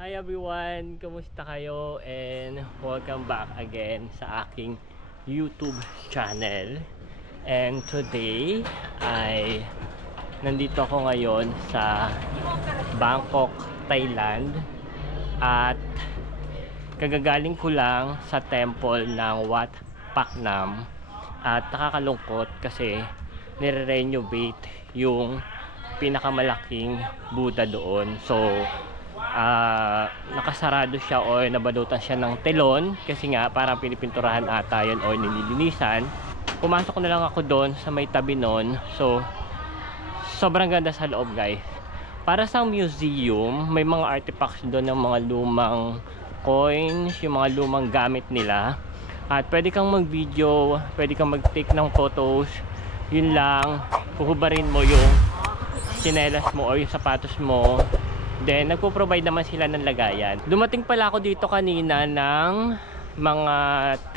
Hi everyone! Kumusta kayo? And welcome back again sa aking YouTube channel. And today ay nandito ako ngayon sa Bangkok, Thailand. At kagagaling ko lang sa temple ng Wat Phak Nam. At nakakalungkot kasi nire-renovate yung pinakamalaking Buddha doon. So nakasarado siya o nabalutan siya ng telon kasi nga parang pinipinturahan ata yun o nililinisan. Pumasok na lang ako doon sa may tabi nun. So sobrang ganda sa loob, guys. Para sa museum, may mga artifacts doon ng mga lumang coins, yung mga lumang gamit nila. At pwede kang mag video, pwede kang mag take ng photos. Yun lang, puhubarin mo yung tsinelas mo o yung sapatos mo. Then, nagpo-provide naman sila ng lagayan. Dumating pala ako dito kanina ng mga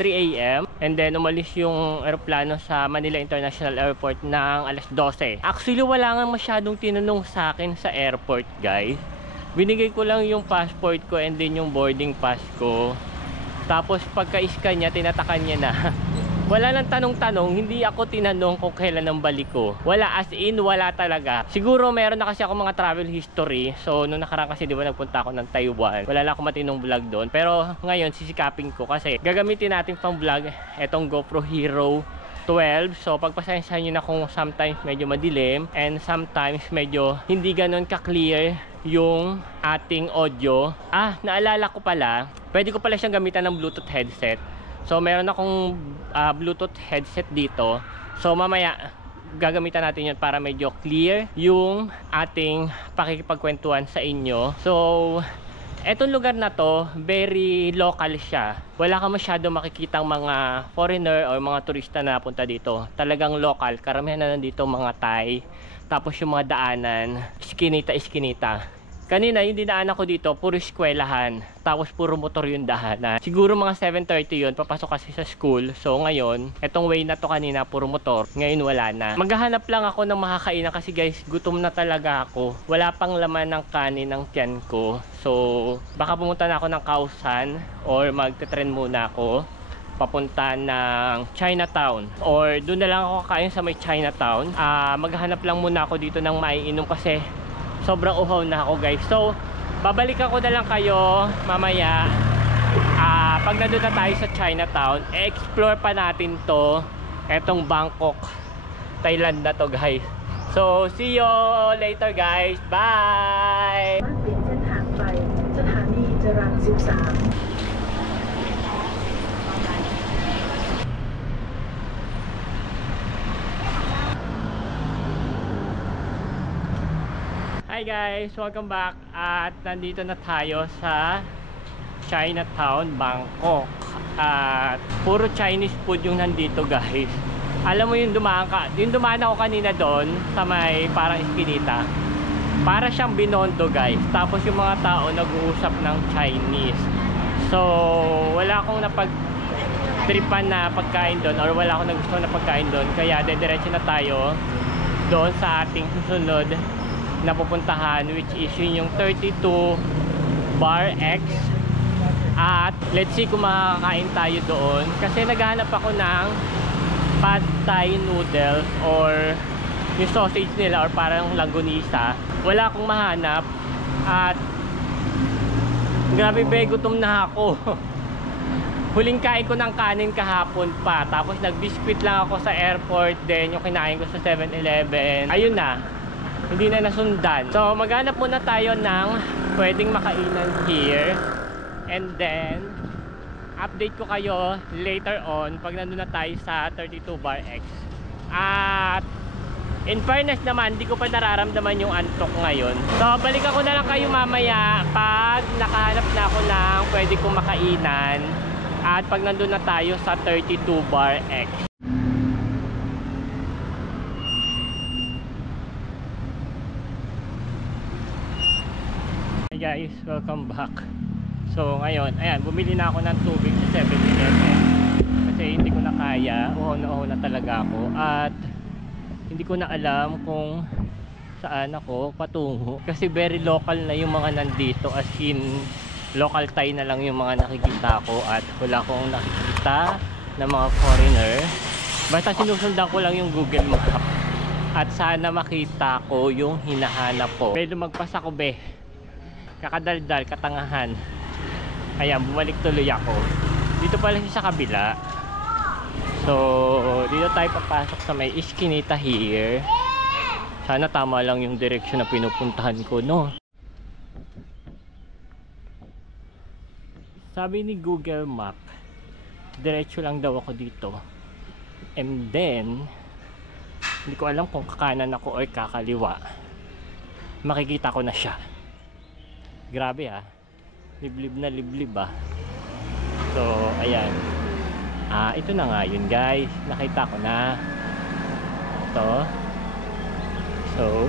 3 AM. And then, umalis yung aeroplano sa Manila International Airport ng alas 12. Actually, wala nga masyadong tinanong sa akin sa airport, guys. Binigay ko lang yung passport ko and then yung boarding pass ko. Tapos, pagka-scan niya, tinatakan niya na. Wala nang tanong-tanong, hindi ako tinanong kung kailan ang balik ko. Wala, as in, wala talaga. Siguro meron na kasi ako mga travel history. So, nung nakaraan kasi, di ba, nagpunta ako ng Taiwan. Wala lang ako matinong vlog doon. Pero ngayon, sisikapin ko kasi gagamitin natin pang vlog etong GoPro Hero 12. So, pagpasensyahan nyo na kung sometimes medyo madilim and sometimes medyo hindi ganun ka-clear yung ating audio. Naalala ko pala, pwede ko pala siyang gamitan ng Bluetooth headset. So meron akong Bluetooth headset dito. So mamaya gagamitan natin yun para medyo clear yung ating pakikipagkwentuhan sa inyo. So etong lugar na to, very local siya. Wala ka masyado makikitang mga foreigner o mga turista na punta dito. Talagang local, karamihan na nandito mga Thai. Tapos yung mga daanan, iskinita. Kanina yung dinaanan ko dito, puro eskwelahan. Tapos puro motor yung daanan. Siguro mga 7:30 yun, papasok kasi sa school. So ngayon, etong way na to kanina, puro motor. Ngayon wala na. Maghahanap lang ako ng makakainan kasi guys, gutom na talaga ako. Wala pang laman ng kanin ng tiyan ko. So baka pumunta na ako ng Khao San or magte-tren muna ako papunta ng Chinatown or doon na lang ako kakain sa may Chinatown. Maghahanap lang muna ako dito ng maiinom kasi sobrang uhaw na ako, guys. So babalikan ko na lang kayo mamaya pag nandun na tayo sa Chinatown. Explore pa natin to, etong Bangkok, Thailand na to, guys. So see you later, guys. Bye. Hi guys, welcome back. At nandito na tayo sa Chinatown, Bangkok. At puro Chinese food yung nandito, guys. Alam mo yung dumaan ako kanina doon sa may parang eskinita. Para siyang Binondo, guys. Tapos yung mga tao nag-uusap ng Chinese. So wala akong napag-tripan na pagkain doon or wala akong nagustuhan na pagkain doon. Kaya dediretso na tayo doon sa ating susunod na pupuntahan, which is yung 32 Bar X. At let's see kung makakain tayo doon kasi naghahanap ako ng pad thai noodles or yung sausage nila or parang langgonisa. Wala akong mahanap at grabe, gutom na ako. Huling kain ko ng kanin kahapon pa, tapos nagbiskwit lang ako sa airport, then yung kinain ko sa 7-Eleven, ayun na, hindi na nasundan. So maghanap muna tayo ng pwedeng makainan here. And then update ko kayo later on pag nandun na tayo sa 32 Bar X. At in fairness naman, hindi ko pa nararamdaman yung antok ngayon. So balikan ko na lang kayo mamaya pag nakahanap na ako ng pwede kong makainan. At pag nandun na tayo sa 32 Bar X. Guys, welcome back. So ngayon, ayan, bumili na ako ng tubig sa 7-Eleven kasi hindi ko na kaya, uhaw na talaga ako at hindi ko na alam kung saan ako patungo. Kasi very local na yung mga nandito, as in local Thai na lang yung mga nakikita ko at wala akong nakikita na mga foreigner. Basta sinusundan ko lang yung Google Map at sana makita ko yung hinahanap ko. Pero magpas ako be, kakadaldal, katangahan. Ayan, bumalik tuloy ako. Dito pala siya sa kabila. So, dito tayo papasok sa may Eskinita here. Sana tama lang yung direksyon na pinupuntahan ko, no? Sabi ni Google Map, diretso lang daw ako dito. And then, hindi ko alam kung kakanan ako or kakaliwa. Makikita ko na siya. Grabe ah. Liblib na liblib ah. So, ayan. Ito na nga yun guys. Nakita ko na. Ito. So,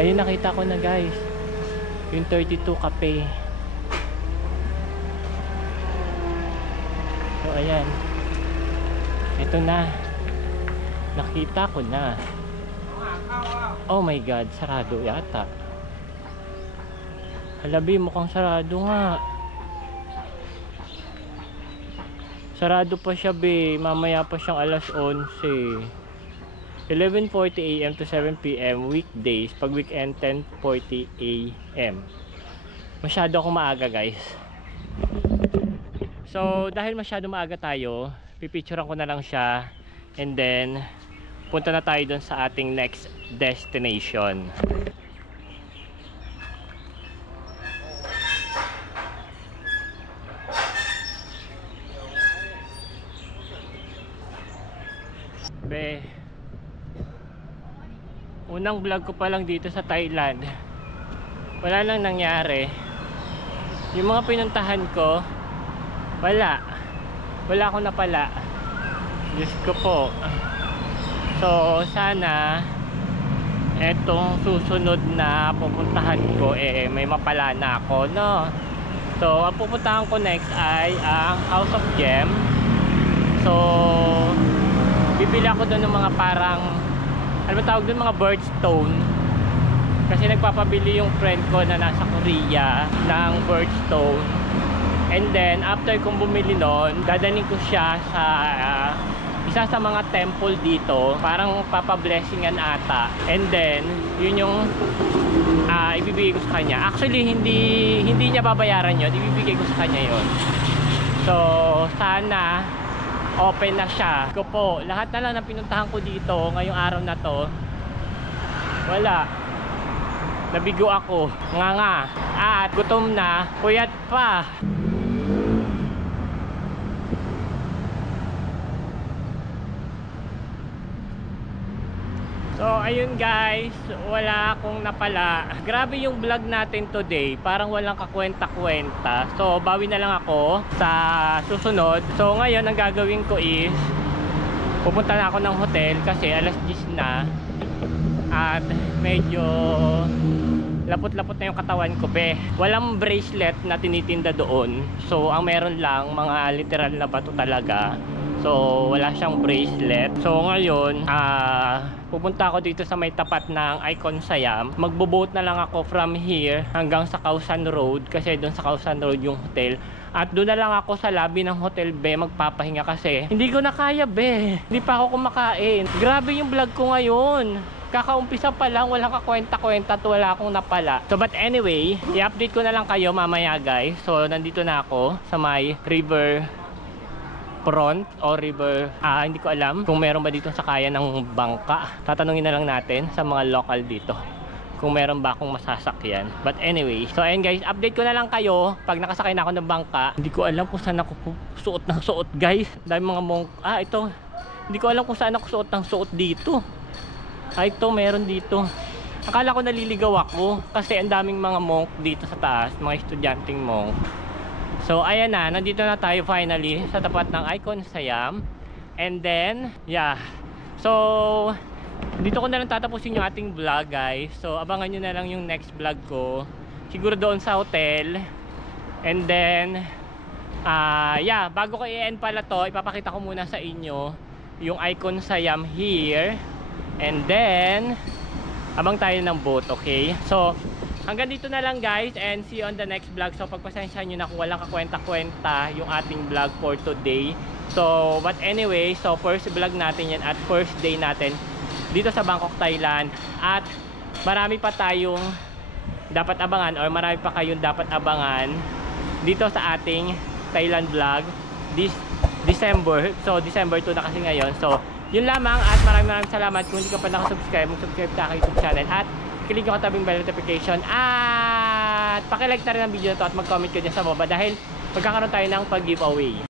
ayun, nakita ko na guys. Yung 32 Cafe. So, ayan. Ito na. Nakita ko na. Oh my god, sarado yata. Halabi, mukhang sarado nga. Sarado pa siya be. Mamaya pa siyang alas 11. 11:40 AM to 7 PM weekdays. Pag weekend 10:40 AM. Masyado akong maaga guys. So dahil masyado maaga tayo, pipicturean ko na lang siya. And then punta na tayo dun sa ating next destination. Be, unang vlog ko pa lang dito sa Thailand, wala nang nangyari. Yung mga pinuntahan ko, wala akong napala. Diyos ko po. So sana etong susunod na pupuntahan ko may mapala na ako, no? So ang pupuntahan ko next ay ang House of Gem. So bibili ako doon ng mga parang, ano ba tawag doon, mga birdstone. Kasi nagpapabili yung friend ko na nasa Korea ng birdstone. And then after kong bumili noon, dadaling ko siya sa isa sa mga temple dito, parang papablessingan ata. And then yun yung ibibigay ko sa kanya. Actually hindi niya babayaran yun, ibibigay ko sa kanya yun. So sana open na siya. Ko po, lahat na lang ng pinuntahan ko dito ngayong araw na to, wala. Nabigo ako, nga at gutom na, puyat pa. So ayun guys, wala akong napala. Grabe yung vlog natin today, parang walang kakwenta-kwenta. So bawi na lang ako sa susunod. So ngayon ang gagawin ko is pupunta na ako ng hotel kasi alas 10 na. At medyo lapot-lapot na yung katawan ko be. Walang bracelet na tinitinda doon. So ang meron lang mga literal na bato talaga. So wala siyang bracelet. So ngayon pupunta ako dito sa may tapat ng Icon Siam. Magbo-boat na lang ako from here hanggang sa Khao San Road kasi doon sa Khao San Road yung hotel. At doon na lang ako sa lobby ng hotel be magpapahinga kasi hindi ko na kaya be. Hindi pa ako kumakain. Grabe yung vlog ko ngayon. Kakaumpisa pa lang, walang kakwenta-kwenta at wala akong napala. So but anyway, i-update ko na lang kayo mamaya guys. So nandito na ako sa may river front o river, hindi ko alam kung meron ba dito sakayan ng bangka. Tatanungin na lang natin sa mga local dito kung meron ba akong masasakyan. But anyway, so ayun guys, update ko na lang kayo pag nakasakay na ako ng bangka. Hindi ko alam kung saan ako suot ng suot guys. Dahil mga monk, ito, hindi ko alam kung saan ako suot ng suot dito. Ito, meron dito. Akala ko naliligaw ako kasi ang daming mga monk dito sa taas, mga estudyanteng monk. So ayan na, nandito na tayo finally sa tapat ng Icon Siam. And then, yeah. So dito ko na lang tatapusin yung ating vlog guys. So abangan nyo na lang yung next vlog ko. Siguro doon sa hotel. And then yeah, bago ko i-end pala to, ipapakita ko muna sa inyo yung Icon Siam here. And then abang tayo ng boat, okay? So, hanggang dito na lang guys, and see you on the next vlog. So, pagpasensyahan nyo na kung walang kakwenta-kwenta yung ating vlog for today. So, but anyway, so first vlog natin yan at first day natin dito sa Bangkok, Thailand. At marami pa tayong dapat abangan, or marami pa kayong dapat abangan dito sa ating Thailand vlog this December. So, December 2 na kasi ngayon. So, yun lamang at maraming salamat. Kung hindi ka pa nakasubscribe, mag-subscribe sa aking YouTube channel at click nyo katabing bell notification at pakilike na rin ang video na to at mag-comment ko dyan sa baba dahil magkakaroon tayo ng pag-giveaway.